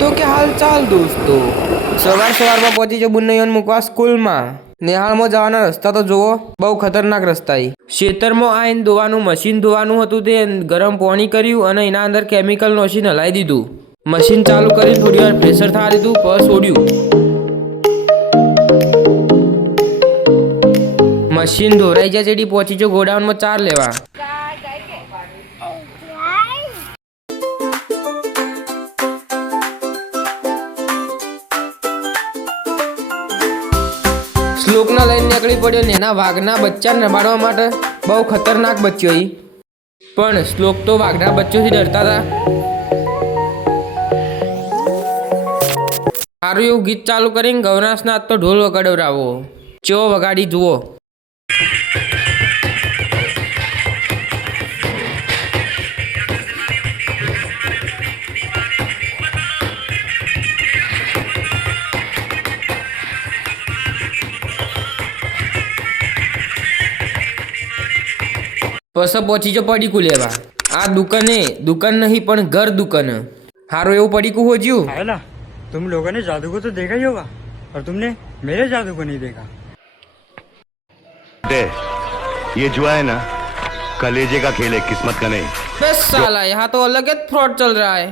તો કે હાલ ચાલ દોસ્તો. સવાર સવારમાં પહોંચી જો બુન્નૈયાને મૂકવા સ્કૂલમાં. નિહાળમાં જવાના રસ્તા તો જુઓ, બહુ ખતરનાક રસ્તા શેતરમાં આઈને ધોવાનું, મશીન ધોવાનું હતું તે ગરમ પાણી કર્યું અને એના અંદર કેમિકલ મશીન હલાવી દીધું. મશીન ચાલુ કરી થોડી વાર પ્રેશર થવા દીધું પર્સ ઓડ્યું મશીન ધોરાઈ જાય જેડી પહોંચી જો ગોડાઉનમાં ચાર લેવા. શ્લોકના લઈને નીકળી પડ્યો ને એના વાઘના બચ્ચાને રમાડવા માટે બહુ ખતરનાક બચ્ચો એ પણ શ્લોક તો વાઘના બચ્ચોથી ડરતા હતા સારું એવું ગીત ચાલુ કરીને ગૌરાસનાથ તો ઢોલ વગાડવરાવો. ચો વગાડી જુઓ. પછી પહોંચી જો પડીકું લેવા આ દુકાને દુકાન નહીં પણ ઘર દુકાન હારું એવું પડીકું હોજ્યું आयला तुम लोगों ने जादू को तो देखा ही होगा और तुमने मेरे जादू को नहीं देखा बेटे ये जुआ है ना कलेजे का खेल है किस्मत का नहीं बस साला यहाँ तो अलग ही फ्रॉड चल रहा है